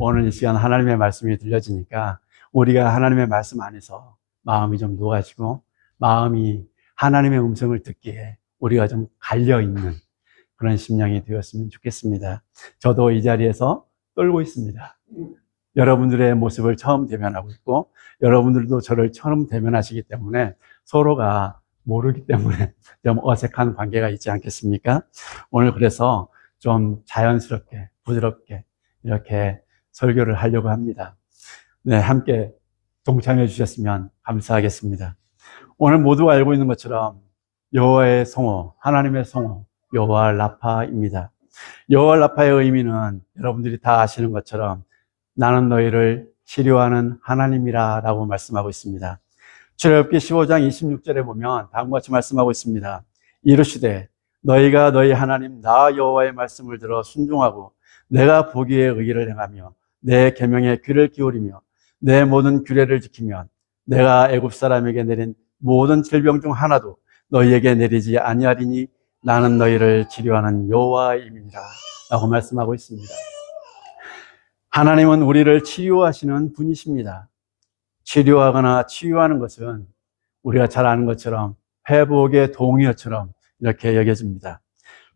오늘 이 시간 하나님의 말씀이 들려지니까 우리가 하나님의 말씀 안에서 마음이 좀 녹아지고 마음이 하나님의 음성을 듣기에 우리가 좀 갈려있는 그런 심령이 되었으면 좋겠습니다. 저도 이 자리에서 떨고 있습니다. 여러분들의 모습을 처음 대면하고 있고 여러분들도 저를 처음 대면하시기 때문에 서로가 모르기 때문에 좀 어색한 관계가 있지 않겠습니까? 오늘 그래서 좀 자연스럽게 부드럽게 이렇게 설교를 하려고 합니다. 네, 함께 동참해 주셨으면 감사하겠습니다. 오늘 모두가 알고 있는 것처럼 여호와의 성호, 하나님의 성호, 여호와 라파입니다. 여호와 라파의 의미는 여러분들이 다 아시는 것처럼 나는 너희를 치료하는 하나님이라 라고 말씀하고 있습니다. 출애굽기 15장 26절에 보면 다음과 같이 말씀하고 있습니다. 이르시되 너희가 너희 하나님 나 여호와의 말씀을 들어 순종하고 내가 보기에 의를 행하며 내 계명에 귀를 기울이며 내 모든 규례를 지키면 내가 애굽 사람에게 내린 모든 질병 중 하나도 너희에게 내리지 아니하리니 나는 너희를 치료하는 여호와임이니라 라고 말씀하고 있습니다. 하나님은 우리를 치료하시는 분이십니다. 치료하거나 치유하는 것은 우리가 잘 아는 것처럼 회복의 동의어처럼 이렇게 여겨집니다.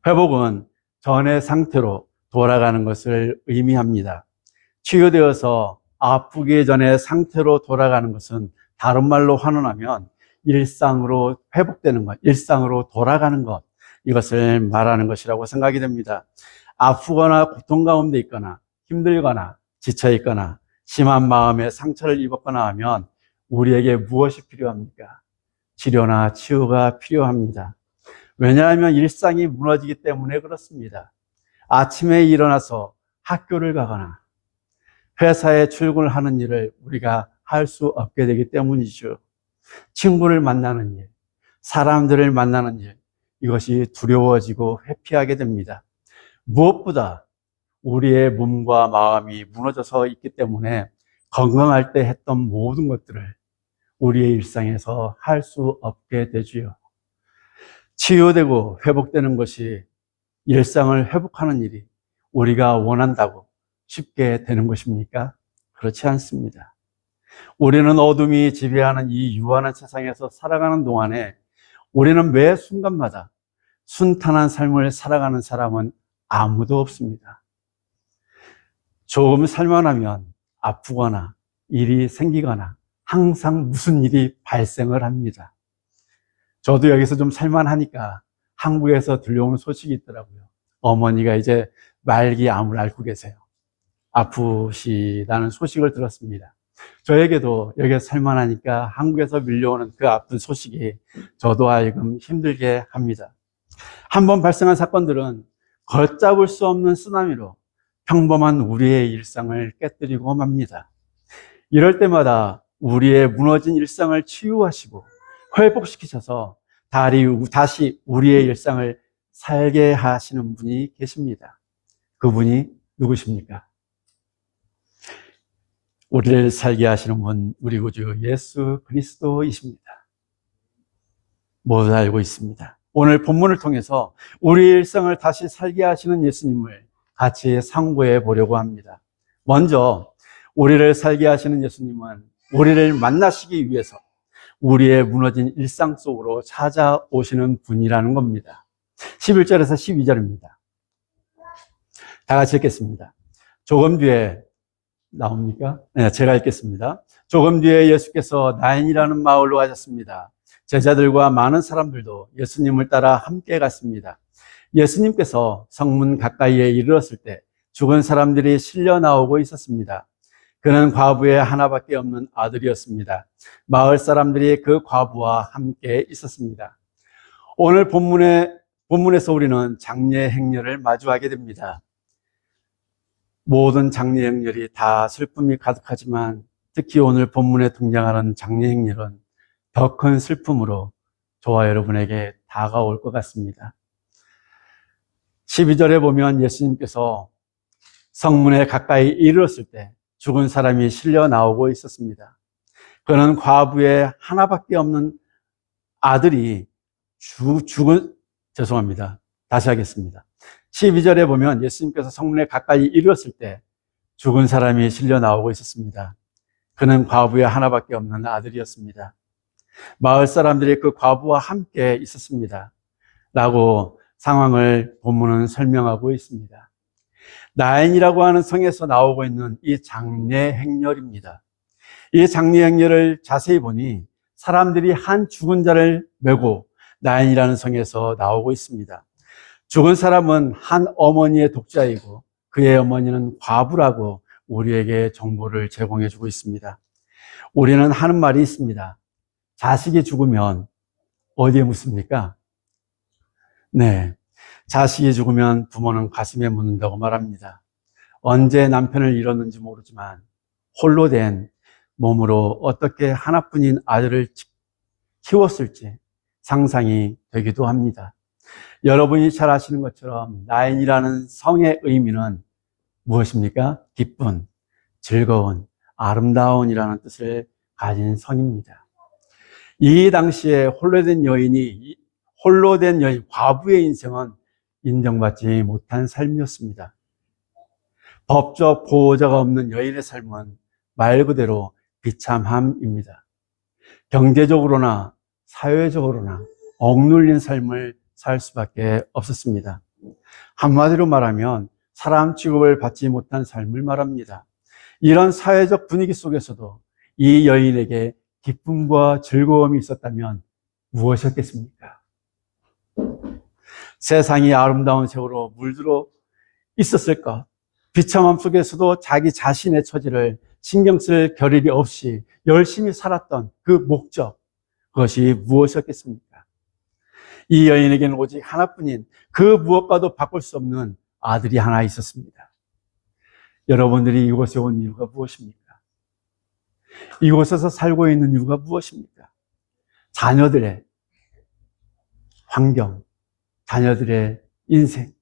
회복은 전의 상태로 돌아가는 것을 의미합니다. 치유되어서 아프기 전의 상태로 돌아가는 것은 다른 말로 환원하면 일상으로 회복되는 것, 일상으로 돌아가는 것, 이것을 말하는 것이라고 생각이 됩니다. 아프거나 고통 가운데 있거나 힘들거나 지쳐 있거나 심한 마음에 상처를 입었거나 하면 우리에게 무엇이 필요합니까? 치료나 치유가 필요합니다. 왜냐하면 일상이 무너지기 때문에 그렇습니다. 아침에 일어나서 학교를 가거나 회사에 출근을 하는 일을 우리가 할 수 없게 되기 때문이죠. 친구를 만나는 일, 사람들을 만나는 일, 이것이 두려워지고 회피하게 됩니다. 무엇보다 우리의 몸과 마음이 무너져서 있기 때문에 건강할 때 했던 모든 것들을 우리의 일상에서 할 수 없게 되지요. 치유되고 회복되는 것이 일상을 회복하는 일이 우리가 원한다고 쉽게 되는 것입니까? 그렇지 않습니다. 우리는 어둠이 지배하는 이 유한한 세상에서 살아가는 동안에 우리는 매 순간마다 순탄한 삶을 살아가는 사람은 아무도 없습니다. 조금 살만하면 아프거나 일이 생기거나 항상 무슨 일이 발생을 합니다. 저도 여기서 좀 살만하니까 한국에서 들려오는 소식이 있더라고요. 어머니가 이제 말기 암을 앓고 계세요. 아프시다는 소식을 들었습니다. 저에게도 여기서 살만하니까 한국에서 밀려오는 그 아픈 소식이 저도 하여금 힘들게 합니다. 한번 발생한 사건들은 걷잡을 수 없는 쓰나미로 평범한 우리의 일상을 깨뜨리고 맙니다. 이럴 때마다 우리의 무너진 일상을 치유하시고 회복시키셔서 다시 우리의 일상을 살게 하시는 분이 계십니다. 그분이 누구십니까? 우리를 살게 하시는 분, 우리 구주 예수 그리스도이십니다. 모두 알고 있습니다. 오늘 본문을 통해서 우리의 일상을 다시 살게 하시는 예수님을 같이 상고해 보려고 합니다. 먼저 우리를 살게 하시는 예수님은 우리를 만나시기 위해서 우리의 무너진 일상 속으로 찾아오시는 분이라는 겁니다. 11절에서 12절입니다. 다 같이 읽겠습니다. 조금 뒤에 나옵니까? 네, 제가 읽겠습니다. 조금 뒤에 예수께서 나인이라는 마을로 가셨습니다. 제자들과 많은 사람들도 예수님을 따라 함께 갔습니다. 예수님께서 성문 가까이에 이르렀을 때 죽은 사람들이 실려 나오고 있었습니다. 그는 과부의 하나밖에 없는 아들이었습니다. 마을 사람들이 그 과부와 함께 있었습니다. 오늘 본문에서 우리는 장례 행렬을 마주하게 됩니다. 모든 장례 행렬이 다 슬픔이 가득하지만 특히 오늘 본문에 등장하는 장례 행렬은 더 큰 슬픔으로 저와 여러분에게 다가올 것 같습니다. 12절에 보면 예수님께서 성문에 가까이 이르렀을 때 죽은 사람이 실려 나오고 있었습니다. 그는 과부의 하나밖에 없는 아들이 죄송합니다. 다시 하겠습니다. 12절에 보면 예수님께서 성문에 가까이 이르렀을 때 죽은 사람이 실려 나오고 있었습니다. 그는 과부의 하나밖에 없는 아들이었습니다. 마을 사람들이 그 과부와 함께 있었습니다. 라고 상황을 본문은 설명하고 있습니다. 나인이라고 하는 성에서 나오고 있는 이 장례 행렬입니다. 이 장례 행렬을 자세히 보니 사람들이 한 죽은 자를 메고 나인이라는 성에서 나오고 있습니다. 죽은 사람은 한 어머니의 독자이고 그의 어머니는 과부라고 우리에게 정보를 제공해 주고 있습니다. 우리는 하는 말이 있습니다. 자식이 죽으면 어디에 묻습니까? 네. 자식이 죽으면 부모는 가슴에 묻는다고 말합니다. 언제 남편을 잃었는지 모르지만 홀로 된 몸으로 어떻게 하나뿐인 아들을 키웠을지 상상이 되기도 합니다. 여러분이 잘 아시는 것처럼 나인이라는 성의 의미는 무엇입니까? 기쁜, 즐거운, 아름다운이라는 뜻을 가진 성입니다. 이 당시에 홀로 된 여인, 과부의 인생은 인정받지 못한 삶이었습니다. 법적 보호자가 없는 여인의 삶은 말 그대로 비참함입니다. 경제적으로나 사회적으로나 억눌린 삶을 살 수밖에 없었습니다. 한마디로 말하면 사람 취급을 받지 못한 삶을 말합니다. 이런 사회적 분위기 속에서도 이 여인에게 기쁨과 즐거움이 있었다면 무엇이었겠습니까? 세상이 아름다운 세월로 물들어 있었을 것, 비참함 속에서도 자기 자신의 처지를 신경 쓸 겨를이 없이 열심히 살았던 그 목적, 그것이 무엇이었겠습니까? 이 여인에게는 오직 하나뿐인 그 무엇과도 바꿀 수 없는 아들이 하나 있었습니다. 여러분들이 이곳에 온 이유가 무엇입니까? 이곳에서 살고 있는 이유가 무엇입니까? 자녀들의 환경, 자녀들의 인생,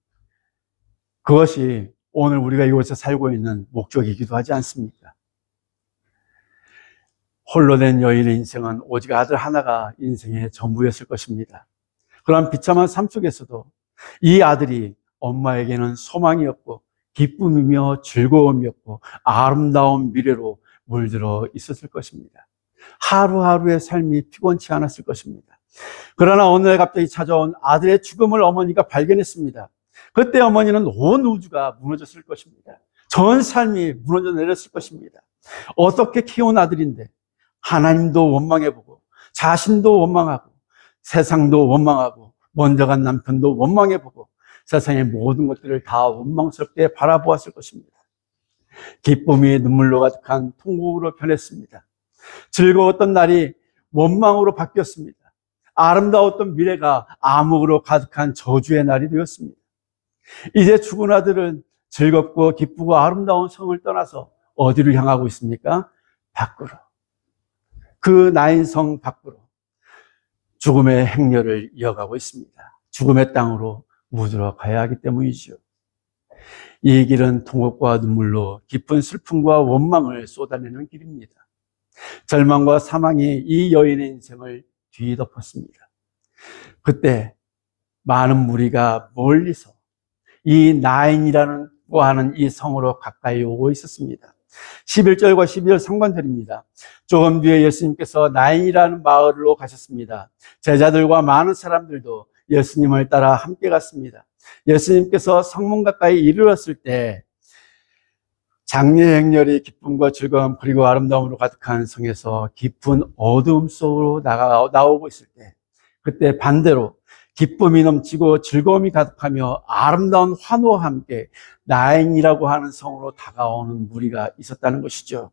그것이 오늘 우리가 이곳에 살고 있는 목적이기도 하지 않습니까? 홀로 된 여인의 인생은 오직 아들 하나가 인생의 전부였을 것입니다. 그런 비참한 삶 속에서도 이 아들이 엄마에게는 소망이었고 기쁨이며 즐거움이었고 아름다운 미래로 물들어 있었을 것입니다. 하루하루의 삶이 피곤치 않았을 것입니다. 그러나 어느 날 갑자기 찾아온 아들의 죽음을 어머니가 발견했습니다. 그때 어머니는 온 우주가 무너졌을 것입니다. 전 삶이 무너져 내렸을 것입니다. 어떻게 키운 아들인데 하나님도 원망해보고 자신도 원망하고 세상도 원망하고 먼저 간 남편도 원망해보고 세상의 모든 것들을 다 원망스럽게 바라보았을 것입니다. 기쁨이 눈물로 가득한 통곡으로 변했습니다. 즐거웠던 날이 원망으로 바뀌었습니다. 아름다웠던 미래가 암흑으로 가득한 저주의 날이 되었습니다. 이제 죽은 아들은 즐겁고 기쁘고 아름다운 성을 떠나서 어디로 향하고 있습니까? 밖으로. 그 나인성 밖으로 죽음의 행렬을 이어가고 있습니다. 죽음의 땅으로 묻으러 가야 하기 때문이죠. 이 길은 통곡과 눈물로 깊은 슬픔과 원망을 쏟아내는 길입니다. 절망과 사망이 이 여인의 인생을 뒤덮었습니다. 그때 많은 무리가 멀리서 이 나인이라는 하는 이 성으로 가까이 오고 있었습니다. 11절과 12절 상반절입니다. 조금 뒤에 예수님께서 나인이라는 마을로 가셨습니다. 제자들과 많은 사람들도 예수님을 따라 함께 갔습니다. 예수님께서 성문 가까이 이르렀을 때 장례 행렬이 기쁨과 즐거움 그리고 아름다움으로 가득한 성에서 깊은 어두움 속으로 나오고 있을 때, 그때 반대로 기쁨이 넘치고 즐거움이 가득하며 아름다운 환호와 함께 나인이라고 하는 성으로 다가오는 무리가 있었다는 것이죠.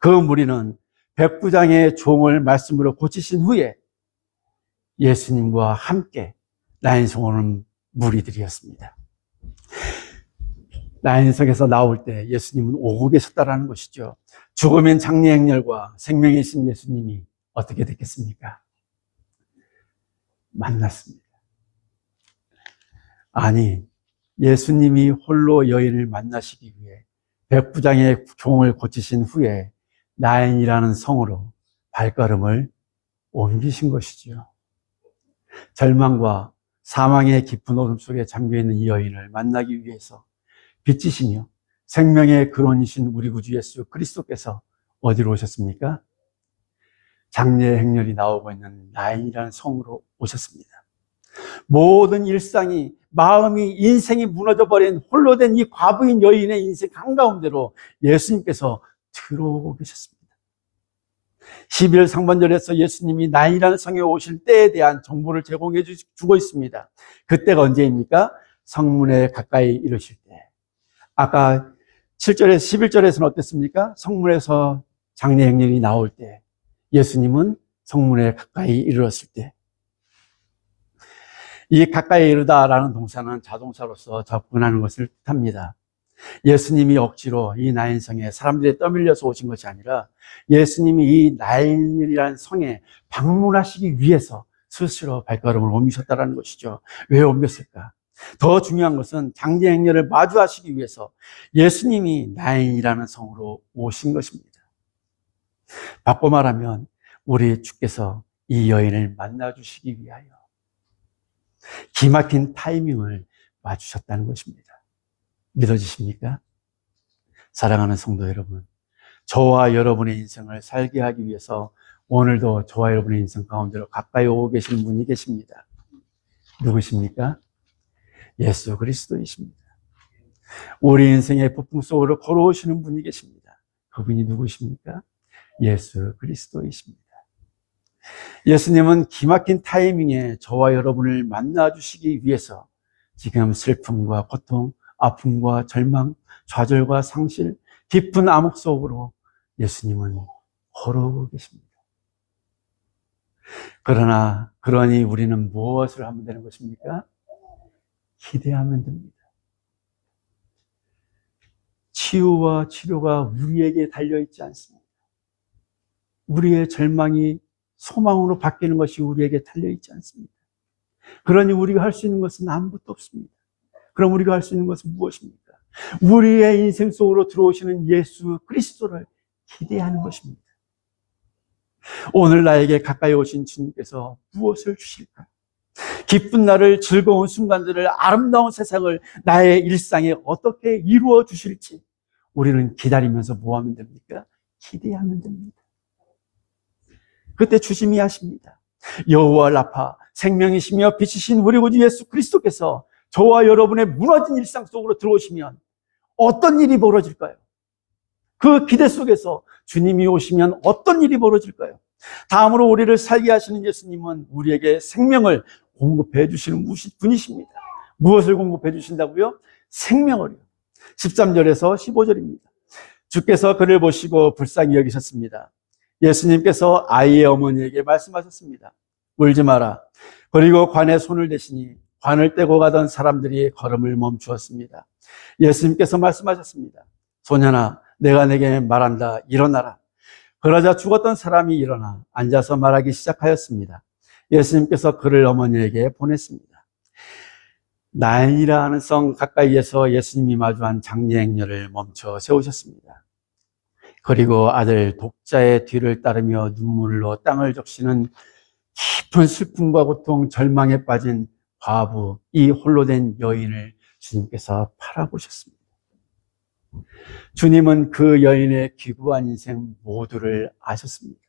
그 무리는 백부장의 종을 말씀으로 고치신 후에 예수님과 함께 나인성에 오는 무리들이었습니다. 나인성에서 나올 때 예수님은 오고 계셨다는 것이죠. 죽음인 장례 행렬과 생명이신 예수님이 어떻게 됐겠습니까? 만났습니다. 아니, 예수님이 홀로 여인을 만나시기 위해 백부장의 종을 고치신 후에 나인이라는 성으로 발걸음을 옮기신 것이지요. 절망과 사망의 깊은 어둠 속에 잠겨있는 이 여인을 만나기 위해서 빛이시며 생명의 근원이신 우리 구주 예수 그리스도께서 어디로 오셨습니까? 장례의 행렬이 나오고 있는 나인이라는 성으로 오셨습니다. 모든 일상이, 마음이, 인생이 무너져버린 홀로 된 이 과부인 여인의 인생 한가운데로 예수님께서 들어오고 계셨습니다. 12월 상반절에서 예수님이 나인이라는 성에 오실 때에 대한 정보를 제공해 주고 있습니다. 그때가 언제입니까? 성문에 가까이 이르실 때. 아까 7절에서 11절에서는 어땠습니까? 성문에서 장례 행렬이 나올 때, 예수님은 성문에 가까이 이르렀을 때. 이 가까이 이르다라는 동사는 자동사로서 접근하는 것을 뜻합니다. 예수님이 억지로 이 나인성에 사람들이 떠밀려서 오신 것이 아니라 예수님이 이 나인이라는 성에 방문하시기 위해서 스스로 발걸음을 옮기셨다는 것이죠. 왜 옮겼을까? 더 중요한 것은 장례 행렬을 마주하시기 위해서 예수님이 나인이라는 성으로 오신 것입니다. 바꿔 말하면 우리 주께서 이 여인을 만나주시기 위하여 기막힌 타이밍을 맞추셨다는 것입니다. 믿어지십니까? 사랑하는 성도 여러분, 저와 여러분의 인생을 살게 하기 위해서 오늘도 저와 여러분의 인생 가운데로 가까이 오고 계시는 분이 계십니다. 누구십니까? 예수 그리스도이십니다. 우리 인생의 폭풍 속으로 걸어오시는 분이 계십니다. 그분이 누구십니까? 예수 그리스도이십니다. 예수님은 기막힌 타이밍에 저와 여러분을 만나주시기 위해서 지금 슬픔과 고통, 아픔과 절망, 좌절과 상실, 깊은 암흑 속으로 예수님은 걸어오고 계십니다. 그러니 우리는 무엇을 하면 되는 것입니까? 기대하면 됩니다. 치유와 치료가 우리에게 달려있지 않습니다. 우리의 절망이 소망으로 바뀌는 것이 우리에게 달려있지 않습니다. 그러니 우리가 할 수 있는 것은 아무것도 없습니다. 그럼 우리가 할 수 있는 것은 무엇입니까? 우리의 인생 속으로 들어오시는 예수 그리스도를 기대하는 것입니다. 오늘 나에게 가까이 오신 주님께서 무엇을 주실까? 기쁜 날을, 즐거운 순간들을, 아름다운 세상을 나의 일상에 어떻게 이루어 주실지 우리는 기다리면서 뭐 하면 됩니까? 기대하면 됩니다. 그때 주심이 하십니다. 여호와 라파, 생명이시며 빛이신 우리 구주 예수 그리스도께서 저와 여러분의 무너진 일상 속으로 들어오시면 어떤 일이 벌어질까요? 그 기대 속에서 주님이 오시면 어떤 일이 벌어질까요? 다음으로 우리를 살게 하시는 예수님은 우리에게 생명을 공급해 주시는 분이십니다. 무엇을 공급해 주신다고요? 생명을요. 13절에서 15절입니다. 주께서 그를 보시고 불쌍히 여기셨습니다. 예수님께서 아이의 어머니에게 말씀하셨습니다. 울지 마라. 그리고 관에 손을 대시니 관을 떼고 가던 사람들이 걸음을 멈추었습니다. 예수님께서 말씀하셨습니다. 소년아, 내가 내게 말한다. 일어나라. 그러자 죽었던 사람이 일어나 앉아서 말하기 시작하였습니다. 예수님께서 그를 어머니에게 보냈습니다. 나인이라 하는 성 가까이에서 예수님이 마주한 장례 행렬을 멈춰 세우셨습니다. 그리고 아들 독자의 뒤를 따르며 눈물로 땅을 적시는 깊은 슬픔과 고통, 절망에 빠진 과부, 이 홀로 된 여인을 주님께서 바라보셨습니다. 주님은 그 여인의 기구한 인생 모두를 아셨습니다.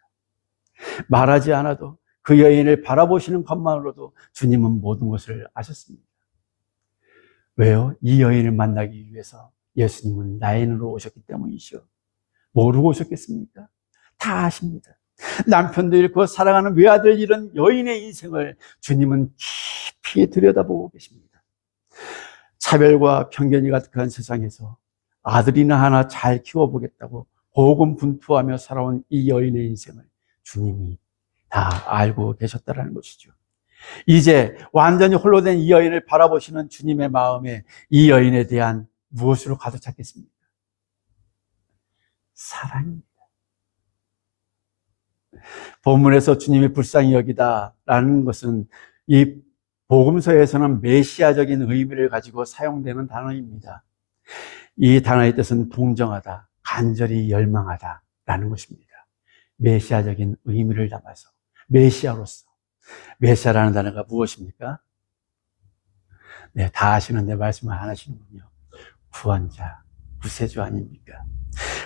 말하지 않아도 그 여인을 바라보시는 것만으로도 주님은 모든 것을 아셨습니다. 왜요? 이 여인을 만나기 위해서 예수님은 나인으로 오셨기 때문이죠. 모르고 오셨겠습니까? 다 아십니다. 남편도 잃고 사랑하는 외아들 잃은 여인의 인생을 주님은 깊이 들여다보고 계십니다. 차별과 편견이 가득한 세상에서 아들이나 하나 잘 키워보겠다고 고군분투하며 살아온 이 여인의 인생을 주님이 다 알고 계셨다는 것이죠. 이제 완전히 홀로 된 이 여인을 바라보시는 주님의 마음에 이 여인에 대한 무엇으로 가득 찼겠습니까? 사랑입니다. 본문에서 주님이 불쌍히 여기다라는 것은 이 복음서에서는 메시아적인 의미를 가지고 사용되는 단어입니다. 이 단어의 뜻은 동정하다, 간절히 열망하다라는 것입니다. 메시아적인 의미를 담아서 메시아로서. 메시아라는 단어가 무엇입니까? 네, 다 아시는데 말씀을 안 하시는군요. 구원자, 구세주 아닙니까?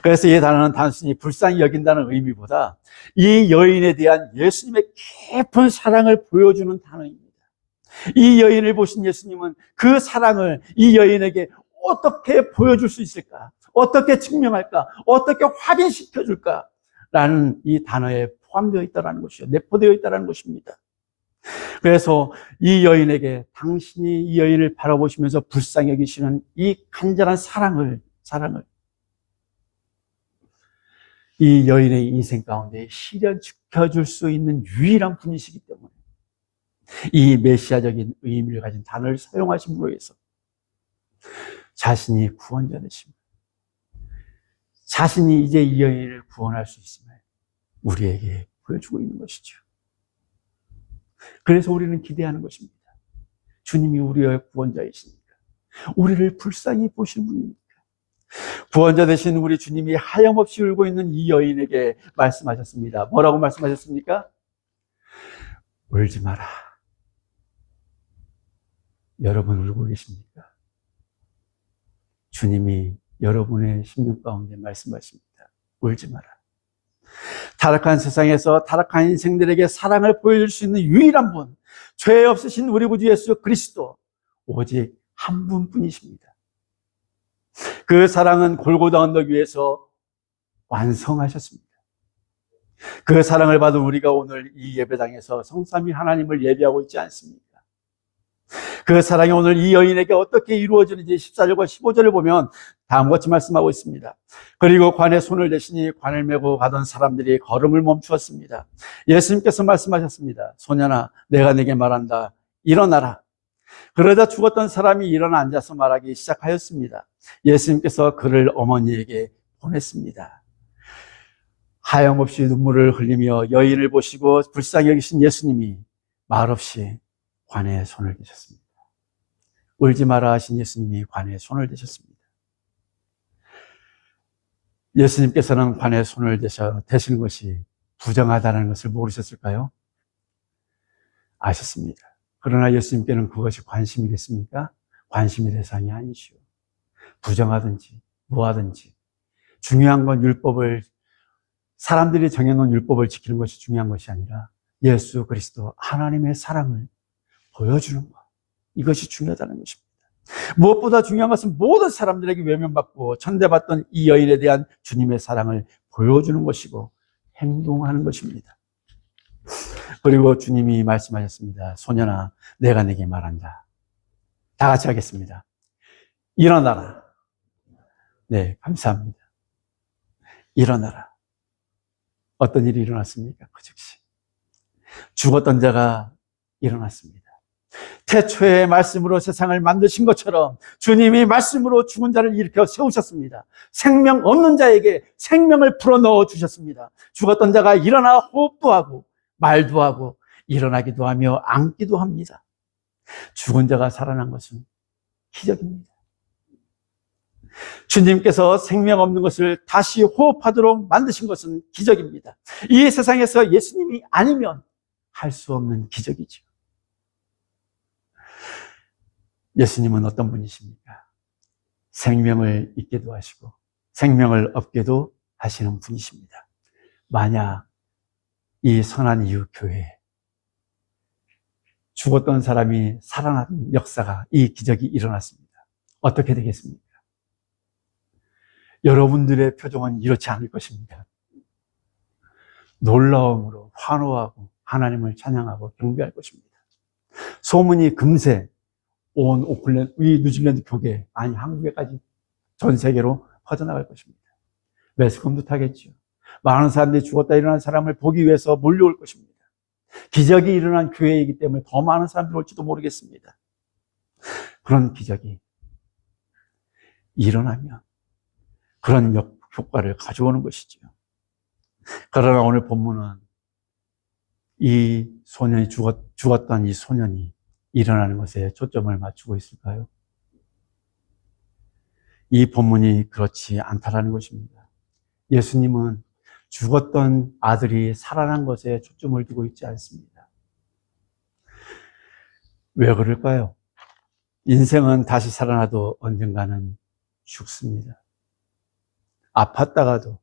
그래서 이 단어는 단순히 불쌍히 여긴다는 의미보다 이 여인에 대한 예수님의 깊은 사랑을 보여주는 단어입니다. 이 여인을 보신 예수님은 그 사랑을 이 여인에게 어떻게 보여줄 수 있을까? 어떻게 증명할까? 어떻게 확인시켜 줄까? 라는 이 단어에 포함되어 있다는 것이요. 내포되어 있다는 것입니다. 그래서 이 여인에게 당신이 이 여인을 바라보시면서 불쌍히 여기시는 이 간절한 사랑을 이 여인의 인생 가운데 실현시켜줄 수 있는 유일한 분이시기 때문에 이 메시아적인 의미를 가진 단어를 사용하심으로 해서 자신이 구원자 되심을, 자신이 이제 이 여인을 구원할 수 있음을 우리에게 보여주고 있는 것이죠. 그래서 우리는 기대하는 것입니다. 주님이 우리의 구원자이시니까, 우리를 불쌍히 보시는 분이니까, 구원자 되신 우리 주님이 하염없이 울고 있는 이 여인에게 말씀하셨습니다. 뭐라고 말씀하셨습니까? 울지 마라. 여러분 울고 계십니까? 주님이 여러분의 심령 가운데 말씀하십니다. 울지 마라. 타락한 세상에서 타락한 인생들에게 사랑을 보여줄 수 있는 유일한 분, 죄 없으신 우리 구주 예수 그리스도, 오직 한 분뿐이십니다. 그 사랑은 골고다 언덕 위에서 완성하셨습니다. 그 사랑을 받은 우리가 오늘 이 예배당에서 성삼위 하나님을 예배하고 있지 않습니까? 그 사랑이 오늘 이 여인에게 어떻게 이루어지는지 14절과 15절을 보면 다음과 같이 말씀하고 있습니다. 그리고 관에 손을 대시니 관을 메고 가던 사람들이 걸음을 멈추었습니다. 예수님께서 말씀하셨습니다. 소년아, 내가 네게 말한다. 일어나라. 그러자 죽었던 사람이 일어나 앉아서 말하기 시작하였습니다. 예수님께서 그를 어머니에게 보냈습니다. 하염없이 눈물을 흘리며 여인을 보시고 불쌍히 여기신 예수님이 말없이 관에 손을 대셨습니다. 울지 마라 하신 예수님이 관에 손을 대셨습니다. 예수님께서는 관에 손을 대시는 것이 부정하다는 것을 모르셨을까요? 아셨습니다. 그러나 예수님께는 그것이 관심이 됐습니까? 관심의 대상이 아니시오. 부정하든지 뭐하든지 중요한 건 율법을, 사람들이 정해놓은 율법을 지키는 것이 중요한 것이 아니라 예수 그리스도 하나님의 사랑을 보여주는 것, 이것이 중요하다는 것입니다. 무엇보다 중요한 것은 모든 사람들에게 외면받고 천대받던 이 여인에 대한 주님의 사랑을 보여주는 것이고 행동하는 것입니다. 그리고 주님이 말씀하셨습니다. 소년아, 내가 네게 말한다. 다 같이 하겠습니다. 일어나라. 네, 감사합니다. 일어나라. 어떤 일이 일어났습니까? 그 즉시 죽었던 자가 일어났습니다. 태초의 말씀으로 세상을 만드신 것처럼 주님이 말씀으로 죽은 자를 일으켜 세우셨습니다. 생명 없는 자에게 생명을 불어넣어 주셨습니다. 죽었던 자가 일어나 호흡도 하고 말도 하고 일어나기도 하며 앉기도 합니다. 죽은 자가 살아난 것은 기적입니다. 주님께서 생명 없는 것을 다시 호흡하도록 만드신 것은 기적입니다. 이 세상에서 예수님이 아니면 할 수 없는 기적이죠. 예수님은 어떤 분이십니까? 생명을 있게도 하시고 생명을 없게도 하시는 분이십니다. 만약 이 선한 이웃 교회에 죽었던 사람이 살아난 역사가, 이 기적이 일어났습니다. 어떻게 되겠습니까? 여러분들의 표정은 이렇지 않을 것입니다. 놀라움으로 환호하고 하나님을 찬양하고 경배할 것입니다. 소문이 금세 온 오클랜드, 이 뉴질랜드 교계, 아니 한국에까지 전 세계로 퍼져나갈 것입니다. 매스컴도 타겠죠. 많은 사람들이 죽었다 일어난 사람을 보기 위해서 몰려올 것입니다. 기적이 일어난 교회이기 때문에 더 많은 사람들이 올지도 모르겠습니다. 그런 기적이 일어나면 그런 효과를 가져오는 것이죠. 그러나 오늘 본문은 이 소년이 죽었던 이 소년이 일어나는 것에 초점을 맞추고 있을까요? 이 본문이 그렇지 않다라는 것입니다. 예수님은 죽었던 아들이 살아난 것에 초점을 두고 있지 않습니다. 왜 그럴까요? 인생은 다시 살아나도 언젠가는 죽습니다. 아팠다가도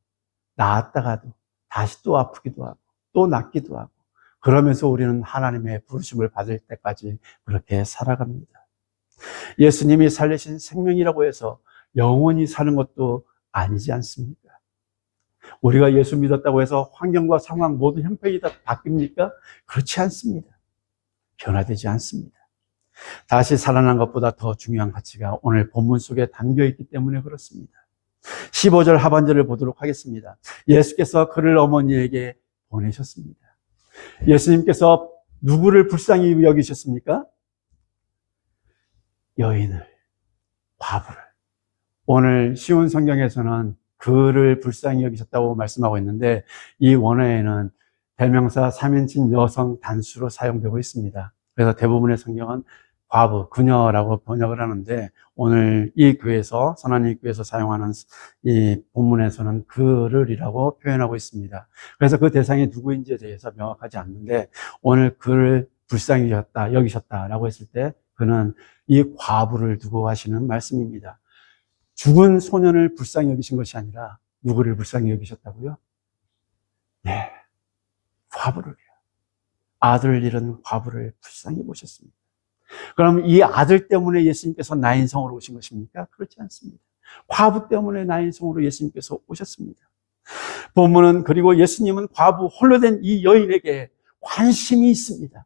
나았다가도 다시 또 아프기도 하고 또 낫기도 하고, 그러면서 우리는 하나님의 부르심을 받을 때까지 그렇게 살아갑니다. 예수님이 살리신 생명이라고 해서 영원히 사는 것도 아니지 않습니까? 우리가 예수 믿었다고 해서 환경과 상황 모든 형편이 다 바뀝니까? 그렇지 않습니다. 변화되지 않습니다. 다시 살아난 것보다 더 중요한 가치가 오늘 본문 속에 담겨 있기 때문에 그렇습니다. 15절 하반절을 보도록 하겠습니다. 예수께서 그를 어머니에게 보내셨습니다. 예수님께서 누구를 불쌍히 여기셨습니까? 여인을, 과부를. 오늘 쉬운 성경에서는 그를 불쌍히 여기셨다고 말씀하고 있는데, 이 원어에는 대명사 3인칭 여성 단수로 사용되고 있습니다. 그래서 대부분의 성경은 과부, 그녀라고 번역을 하는데, 오늘 이 교회에서, 선하님 교회에서 사용하는 이 본문에서는 그를이라고 표현하고 있습니다. 그래서 그 대상이 누구인지에 대해서 명확하지 않는데, 오늘 그를 불쌍히 여기셨다라고 했을 때 그는 이 과부를 두고 하시는 말씀입니다. 죽은 소년을 불쌍히 여기신 것이 아니라 누구를 불쌍히 여기셨다고요? 네, 과부를요. 아들을 잃은 과부를 불쌍히 보셨습니다. 그럼 이 아들 때문에 예수님께서 나인성으로 오신 것입니까? 그렇지 않습니다. 과부 때문에 나인성으로 예수님께서 오셨습니다. 본문은, 그리고 예수님은 과부 홀로 된 이 여인에게 관심이 있습니다.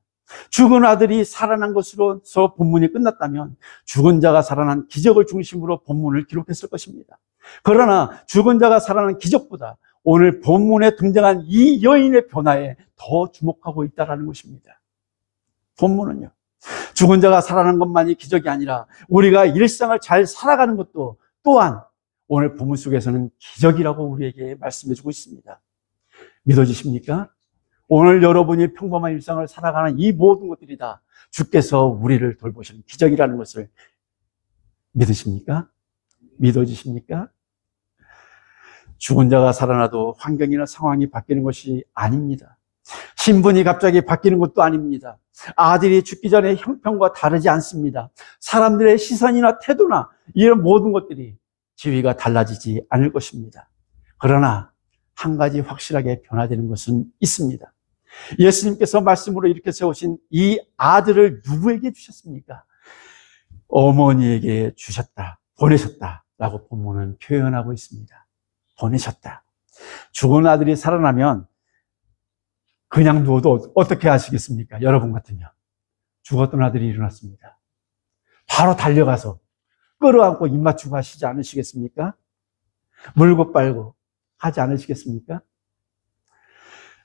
죽은 아들이 살아난 것으로서 본문이 끝났다면 죽은 자가 살아난 기적을 중심으로 본문을 기록했을 것입니다. 그러나 죽은 자가 살아난 기적보다 오늘 본문에 등장한 이 여인의 변화에 더 주목하고 있다는 것입니다. 본문은요, 죽은 자가 살아난 것만이 기적이 아니라 우리가 일상을 잘 살아가는 것도 또한 오늘 본문 속에서는 기적이라고 우리에게 말씀해주고 있습니다. 믿어지십니까? 오늘 여러분이 평범한 일상을 살아가는 이 모든 것들이 다 주께서 우리를 돌보시는 기적이라는 것을 믿으십니까? 믿어지십니까? 죽은 자가 살아나도 환경이나 상황이 바뀌는 것이 아닙니다. 신분이 갑자기 바뀌는 것도 아닙니다. 아들이 죽기 전에 형편과 다르지 않습니다. 사람들의 시선이나 태도나 이런 모든 것들이 지위가 달라지지 않을 것입니다. 그러나 한 가지 확실하게 변화되는 것은 있습니다. 예수님께서 말씀으로 이렇게 세우신 이 아들을 누구에게 주셨습니까? 어머니에게 주셨다, 보내셨다라고 본문은 표현하고 있습니다. 보내셨다. 죽은 아들이 살아나면 그냥 누워도 어떻게 하시겠습니까? 여러분 같으면 죽었던 아들이 일어났습니다. 바로 달려가서 끌어안고 입 맞추고 하시지 않으시겠습니까? 물고 빨고 하지 않으시겠습니까?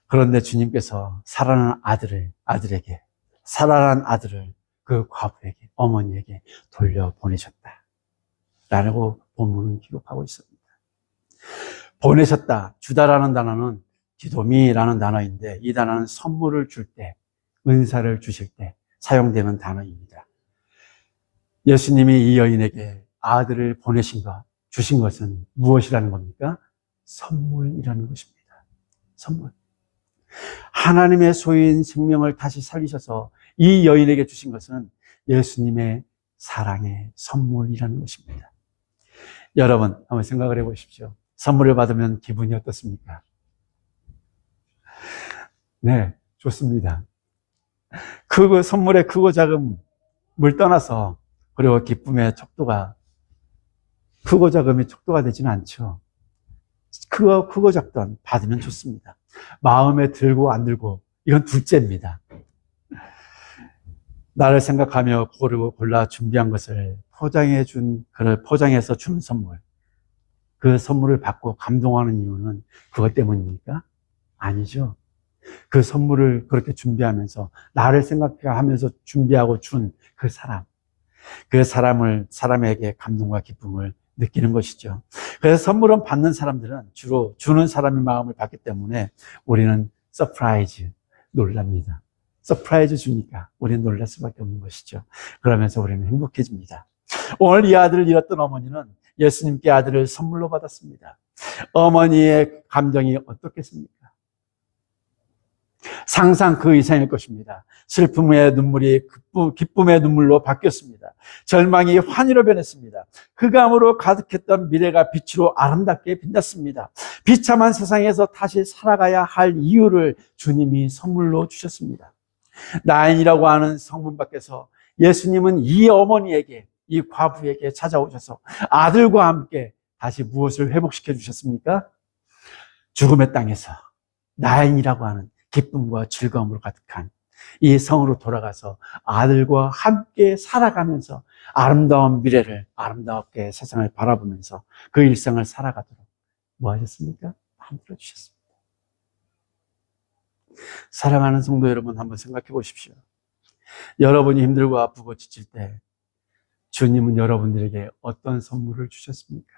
그런데 주님께서 살아난 아들에게, 살아난 아들을 그 과부에게, 어머니에게 돌려보내셨다라고 본문은 기록하고 있습니다. 보내셨다, 주다라는 단어는 디도미라는 단어인데, 이 단어는 선물을 줄 때, 은사를 주실 때 사용되는 단어입니다. 예수님이 이 여인에게 아들을 주신 것은 무엇이라는 겁니까? 선물이라는 것입니다. 선물. 하나님의 소유인 생명을 다시 살리셔서 이 여인에게 주신 것은 예수님의 사랑의 선물이라는 것입니다. 여러분, 한번 생각을 해보십시오. 선물을 받으면 기분이 어떻습니까? 네, 좋습니다. 그 선물의 크고 작음을 떠나서, 그리고 기쁨의 척도가, 크고 작음의 척도가 되지는 않죠. 크고 작던 받으면 좋습니다. 마음에 들고 안 들고 이건 둘째입니다. 나를 생각하며 고르고 골라 준비한 것을 포장해서 주는 선물, 그 선물을 받고 감동하는 이유는 그것 때문입니까? 아니죠. 그 선물을 그렇게 준비하면서 나를 생각하면서 준비하고 준 그 사람에게 감동과 기쁨을 느끼는 것이죠. 그래서 선물은 받는 사람들은 주로 주는 사람의 마음을 받기 때문에 우리는 서프라이즈, 놀랍니다. 서프라이즈 주니까 우리는 놀랄 수밖에 없는 것이죠. 그러면서 우리는 행복해집니다. 오늘 이 아들을 잃었던 어머니는 예수님께 아들을 선물로 받았습니다. 어머니의 감정이 어떻겠습니까? 상상 그 이상일 것입니다. 슬픔의 눈물이 기쁨의 눈물로 바뀌었습니다. 절망이 환희로 변했습니다. 흑암으로 가득했던 미래가 빛으로 아름답게 빛났습니다. 비참한 세상에서 다시 살아가야 할 이유를 주님이 선물로 주셨습니다. 나인이라고 하는 성문 밖에서 예수님은 이 어머니에게, 이 과부에게 찾아오셔서 아들과 함께 다시 무엇을 회복시켜 주셨습니까? 죽음의 땅에서 나인이라고 하는 기쁨과 즐거움으로 가득한 이 성으로 돌아가서 아들과 함께 살아가면서 아름다운 미래를, 아름답게 세상을 바라보면서 그 일상을 살아가도록 뭐 하셨습니까? 만들어 주셨습니다. 사랑하는 성도 여러분, 한번 생각해 보십시오. 여러분이 힘들고 아프고 지칠 때 주님은 여러분들에게 어떤 선물을 주셨습니까?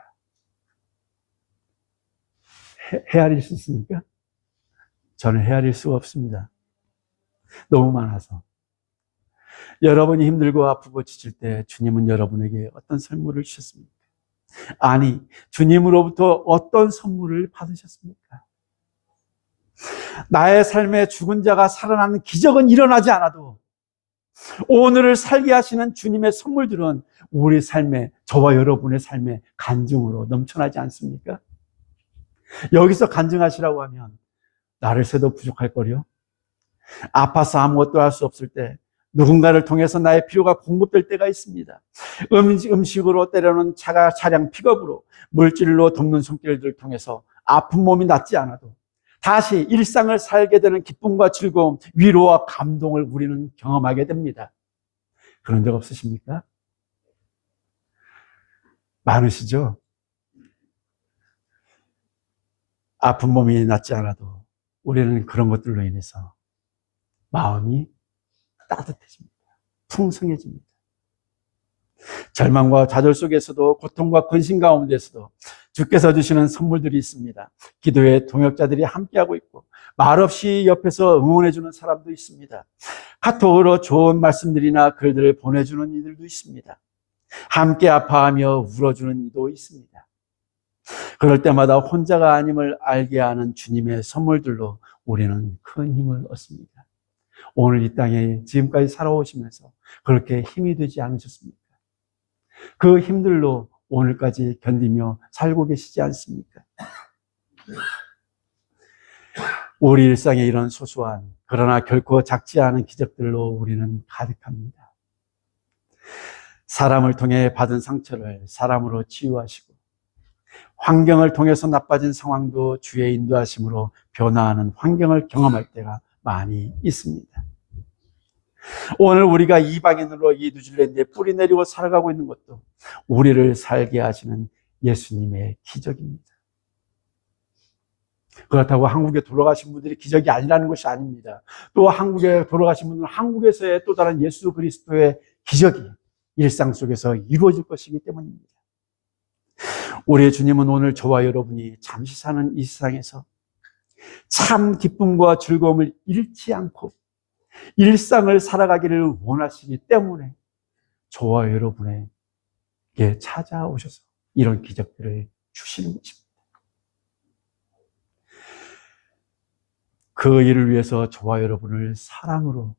헤아릴 수 있습니까? 저는 헤아릴 수가 없습니다. 너무 많아서. 여러분이 힘들고 아프고 지칠 때 주님은 여러분에게 어떤 선물을 주셨습니까? 아니, 주님으로부터 어떤 선물을 받으셨습니까? 나의 삶에 죽은 자가 살아나는 기적은 일어나지 않아도 오늘을 살게 하시는 주님의 선물들은 우리 삶에, 저와 여러분의 삶에 간증으로 넘쳐나지 않습니까? 여기서 간증하시라고 하면 나를 새도 부족할 거요. 아파서 아무것도 할 수 없을 때 누군가를 통해서 나의 필요가 공급될 때가 있습니다. 음식으로 때로는 차량 픽업으로, 물질로 돕는 손길들을 통해서 아픈 몸이 낫지 않아도 다시 일상을 살게 되는 기쁨과 즐거움, 위로와 감동을 우리는 경험하게 됩니다. 그런 적 없으십니까? 많으시죠? 아픈 몸이 낫지 않아도 우리는 그런 것들로 인해서 마음이 따뜻해집니다. 풍성해집니다. 절망과 좌절 속에서도, 고통과 근심 가운데서도 주께서 주시는 선물들이 있습니다. 기도의 동역자들이 함께하고 있고, 말없이 옆에서 응원해주는 사람도 있습니다. 카톡으로 좋은 말씀들이나 글들을 보내주는 이들도 있습니다. 함께 아파하며 울어주는 이도 있습니다. 그럴 때마다 혼자가 아님을 알게 하는 주님의 선물들로 우리는 큰 힘을 얻습니다. 오늘 이 땅에 지금까지 살아오시면서 그렇게 힘이 되지 않으셨습니까? 그 힘들로 오늘까지 견디며 살고 계시지 않습니까? 우리 일상에 이런 소소한, 그러나 결코 작지 않은 기적들로 우리는 가득합니다. 사람을 통해 받은 상처를 사람으로 치유하시고, 환경을 통해서 나빠진 상황도 주의 인도하심으로 변화하는 환경을 경험할 때가 많이 있습니다. 오늘 우리가 이방인으로 이 뉴질랜드에 뿌리 내리고 살아가고 있는 것도 우리를 살게 하시는 예수님의 기적입니다. 그렇다고 한국에 돌아가신 분들이 기적이 아니라는 것이 아닙니다. 또 한국에 돌아가신 분들은 한국에서의 또 다른 예수 그리스도의 기적이 일상 속에서 이루어질 것이기 때문입니다. 우리의 주님은 오늘 저와 여러분이 잠시 사는 이 세상에서 참 기쁨과 즐거움을 잃지 않고 일상을 살아가기를 원하시기 때문에 저와 여러분에게 찾아오셔서 이런 기적들을 주시는 것입니다. 그 일을 위해서 저와 여러분을 사랑으로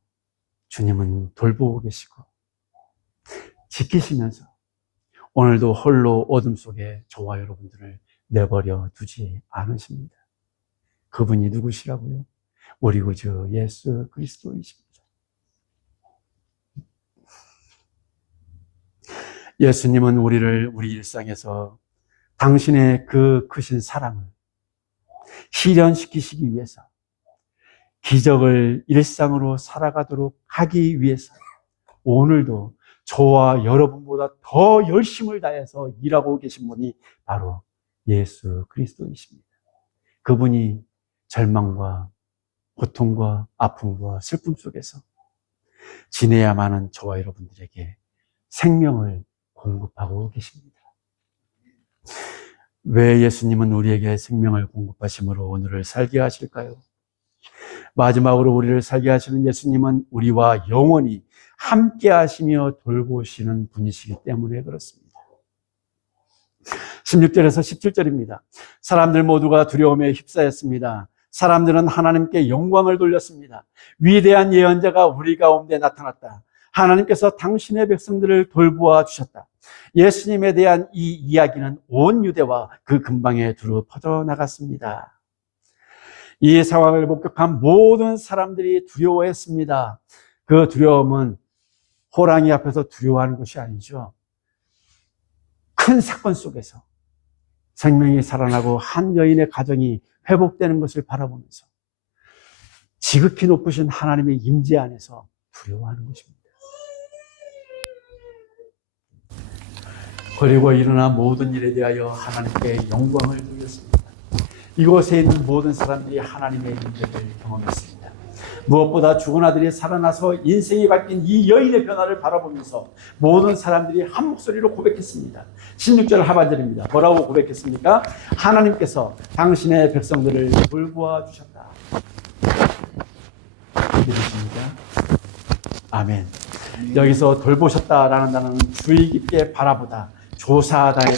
주님은 돌보고 계시고 지키시면서 오늘도 홀로 어둠 속에 저와 여러분들을 내버려 두지 않으십니다. 그분이 누구시라고요? 우리 구주 예수 그리스도이십니다. 예수님은 우리 일상에서 당신의 그 크신 사랑을 실현시키시기 위해서, 기적을 일상으로 살아가도록 하기 위해서 오늘도 저와 여러분보다 더 열심을 다해서 일하고 계신 분이 바로 예수 그리스도이십니다. 그분이 절망과 고통과 아픔과 슬픔 속에서 지내야만 하는 저와 여러분들에게 생명을 공급하고 계십니다. 왜 예수님은 우리에게 생명을 공급하심으로 오늘을 살게 하실까요? 마지막으로 우리를 살게 하시는 예수님은 우리와 영원히 함께 하시며 돌보시는 분이시기 때문에 그렇습니다. 16절에서 17절입니다. 사람들 모두가 두려움에 휩싸였습니다. 사람들은 하나님께 영광을 돌렸습니다. 위대한 예언자가 우리 가운데 나타났다. 하나님께서 당신의 백성들을 돌보아 주셨다. 예수님에 대한 이 이야기는 온 유대와 그 근방에 두루 퍼져나갔습니다. 이 상황을 목격한 모든 사람들이 두려워했습니다. 그 두려움은 호랑이 앞에서 두려워하는 것이 아니죠. 큰 사건 속에서 생명이 살아나고 한 여인의 가정이 회복되는 것을 바라보면서 지극히 높으신 하나님의 임재 안에서 두려워하는 것입니다. 그리고 일어난 모든 일에 대하여 하나님께 영광을 돌렸습니다. 이곳에 있는 모든 사람들이 하나님의 임재를 경험했습니다. 무엇보다 죽은 아들이 살아나서 인생이 바뀐 이 여인의 변화를 바라보면서 모든 사람들이 한 목소리로 고백했습니다. 16절 하반절입니다. 뭐라고 고백했습니까? 하나님께서 당신의 백성들을 돌보아 주셨다. 믿으십니까? 아멘. 여기서 돌보셨다라는 단어는 주의 깊게 바라보다, 조사하다의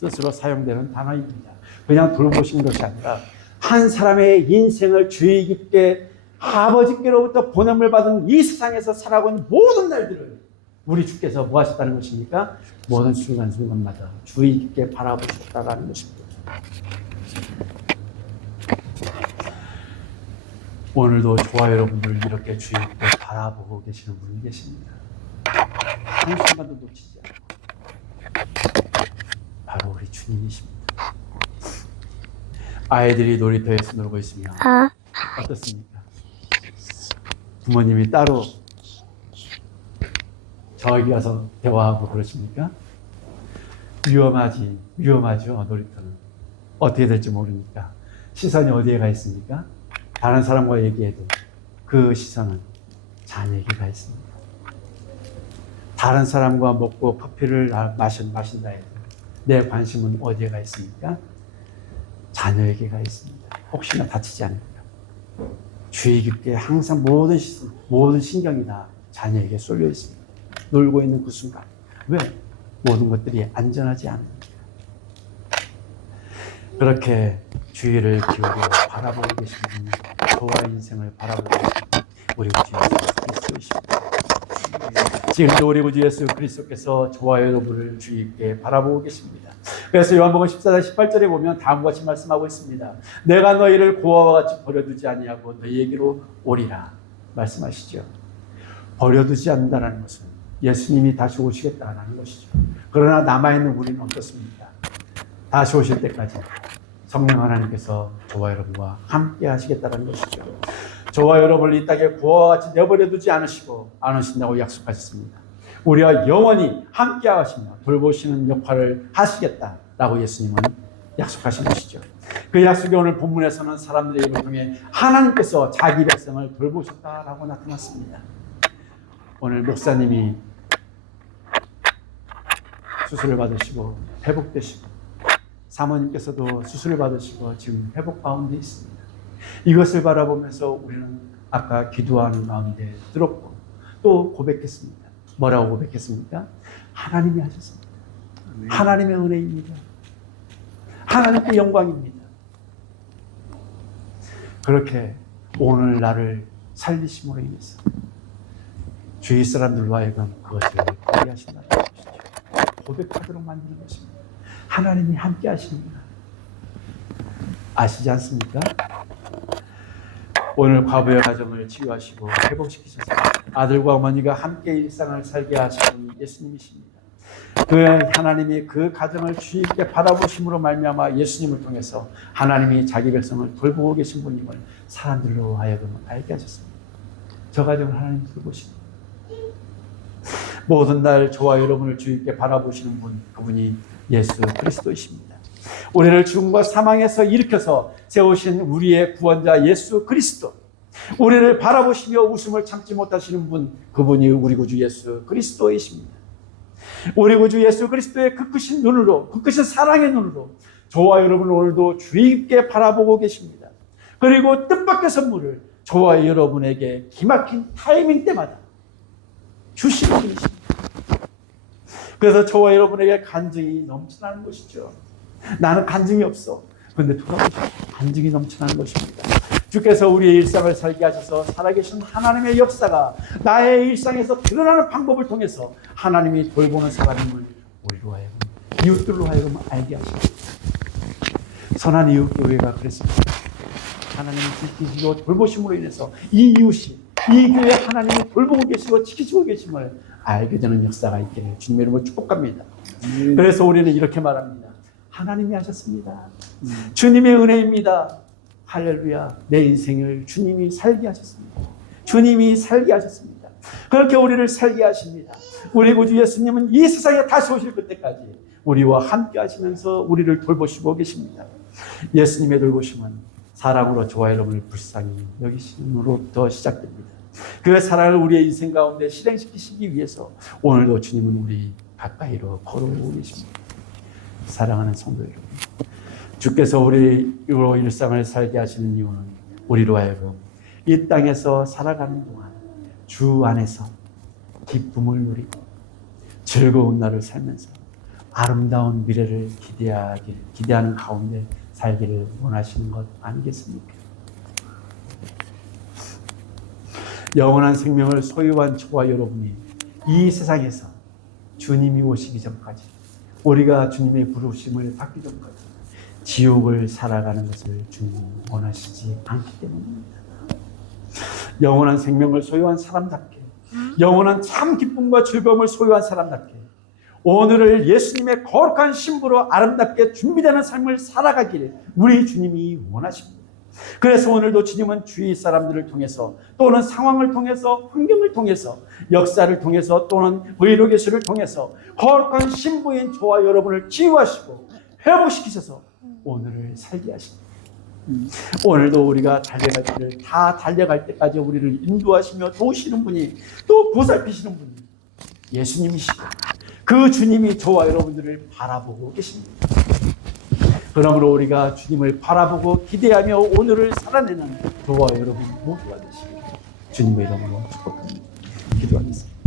뜻으로 사용되는 단어입니다. 그냥 돌보신 것이 아니라 한 사람의 인생을 주의 깊게 아버지께로부터 보냄을 받은 이 세상에서 살아온 모든 날들을 우리 주께서 뭐 하셨다는 것입니까? 모든 순간순간마다 주의 깊게 바라보셨다라는 것입니다. 오늘도 저와 여러분들 이렇게 주의 깊게 바라보고 계시는 분이 계십니다. 한순간도 놓치지 않고 바로 우리 주님이십니다. 아이들이 놀이터에서 놀고 있으면 어떻습니까? 부모님이 따로 저기 가서 대화하고 그러십니까? 위험하죠. 놀이터는 어떻게 될지 모르니까 시선이 어디에 가 있습니까? 다른 사람과 얘기해도 그 시선은 자녀에게 가 있습니다. 다른 사람과 먹고 커피를 마신다 해도 내 관심은 어디에 가 있습니까? 자녀에게 가 있습니다. 혹시나 다치지 않을까. 주의 깊게 항상 모든 시선, 모든 신경이 다 자녀에게 쏠려 있습니다. 놀고 있는 그 순간. 왜? 모든 것들이 안전하지 않으니까. 그렇게 주의를 기울여 바라보고 계신 분이 저와 인생을 바라보고 계신 우리 구주 예수 그리스도이십니다. 지금도 우리 구주 예수 그리스도께서 저와 여러분을 주의 깊게 바라보고 계십니다. 그래서 요한복음 14장 18절에 보면 다음과 같이 말씀하고 있습니다. 내가 너희를 고아와 같이 버려두지 아니하고 너희에게로 오리라 말씀하시죠. 버려두지 않는다는 것은 예수님이 다시 오시겠다는 것이죠. 그러나 남아있는 우리는 어떻습니까? 다시 오실 때까지 성령 하나님께서 저와 여러분과 함께 하시겠다는 것이죠. 저와 여러분을 이 땅에 고아와 같이 내버려두지 않으신다고 약속하셨습니다. 우리와 영원히 함께 하시며 돌보시는 역할을 하시겠다라고 예수님은 약속하신 것이죠. 그 약속이 오늘 본문에서는 사람들의 입을 통해 하나님께서 자기 백성을 돌보셨다라고 나타났습니다. 오늘 목사님이 수술을 받으시고 회복되시고 사모님께서도 수술을 받으시고 지금 회복 가운데 있습니다. 이것을 바라보면서 우리는 아까 기도하는 마음에 들었고 또 고백했습니다. 뭐라고 고백했습니까? 하나님이 하셨습니다. 아멘. 하나님의 은혜입니다. 하나님의 영광입니다. 그렇게 오늘 나를 살리심으로 인해서 주위 사람들로 하여금 그것을 포기하신다는 것이죠. 고백하도록 만드는 것입니다. 하나님이 함께 하십니다. 아시지 않습니까? 오늘 과부의 가정을 치유하시고 회복시키셔서 아들과 어머니가 함께 일상을 살게 하시는 예수님이십니다. 그 하나님이 그 가정을 주의 깊게 바라보심으로 말미암아 예수님을 통해서 하나님이 자기 백성을 돌보고 계신 분임을 사람들로 하여금 알게 하셨습니다. 저 가정을 하나님 돌보십니다. 모든 날 저와 여러분을 주의 깊게 바라보시는 분, 그분이 예수 그리스도이십니다. 우리를 죽음과 사망에서 일으켜서 세우신 우리의 구원자 예수 그리스도, 우리를 바라보시며 웃음을 참지 못하시는 분, 그분이 우리 구주 예수 그리스도이십니다. 우리 구주 예수 그리스도의 그 크신 눈으로, 그 크신 사랑의 눈으로 저와 여러분 오늘도 주의 깊게 바라보고 계십니다. 그리고 뜻밖의 선물을 저와 여러분에게 기막힌 타이밍 때마다 주시는 분이십니다. 그래서 저와 여러분에게 간증이 넘쳐나는 것이죠. 나는 간증이 없어. 그런데 돌아보십시오. 간증이 넘쳐나는 것입니다. 주께서 우리의 일상을 살게 하셔서 살아계신 하나님의 역사가 나의 일상에서 드러나는 방법을 통해서 하나님이 돌보는 사람임을 우리로 하여금, 이웃들로 하여금 알게 하십니다. 선한 이웃교회가 그랬습니다. 하나님이 지키시고 돌보심으로 인해서 이 이웃이, 이 교회 하나님이 돌보고 계시고 지키시고 계심을 알게 되는 역사가 있기를 주님의 이름으로 축복합니다. 그래서 우리는 이렇게 말합니다. 하나님이 하셨습니다. 주님의 은혜입니다. 할렐루야. 내 인생을 주님이 살게 하셨습니다. 주님이 살게 하셨습니다. 그렇게 우리를 살게 하십니다. 우리 구주 예수님은 이 세상에 다시 오실 그때까지 우리와 함께 하시면서 우리를 돌보시고 계십니다. 예수님의 돌보심은 사랑으로 저와 여러분을 불쌍히 여기심으로부터 시작됩니다. 그 사랑을 우리의 인생 가운데 실행시키시기 위해서 오늘도 주님은 우리 가까이로 걸어오고 계십니다. 사랑하는 성도 여러분, 주께서 우리로 일상을 살게 하시는 이유는 우리로 하여금 이 땅에서 살아가는 동안 주 안에서 기쁨을 누리고 즐거운 날을 살면서 아름다운 미래를 기대하는 가운데 살기를 원하시는 것 아니겠습니까? 영원한 생명을 소유한 저와 여러분이 이 세상에서 주님이 오시기 전까지, 우리가 주님의 부르심을 받기 전까지 지옥을 살아가는 것을 주님이 원하시지 않기 때문입니다. 영원한 생명을 소유한 사람답게, 영원한 참 기쁨과 즐거움을 소유한 사람답게 오늘을 예수님의 거룩한 신부로 아름답게 준비되는 삶을 살아가기를 우리 주님이 원하십니다. 그래서 오늘도 주님은 주위 사람들을 통해서, 또는 상황을 통해서, 환경을 통해서, 역사를 통해서, 또는 의료 계시를 통해서 거룩한 신부인 저와 여러분을 치유하시고 회복시키셔서 오늘을 살게 하십니다. 오늘도 우리가 달려갈 길을 다 달려갈 때까지 우리를 인도하시며 도우시는 분이, 또 보살피시는 분이 예수님이시고 그 주님이 저와 여러분들을 바라보고 계십니다. 그러므로 우리가 주님을 바라보고 기대하며 오늘을 살아내는 저와 여러분 모두가 되시길 주님의 이름으로 축복합니다. 기도하겠습니다.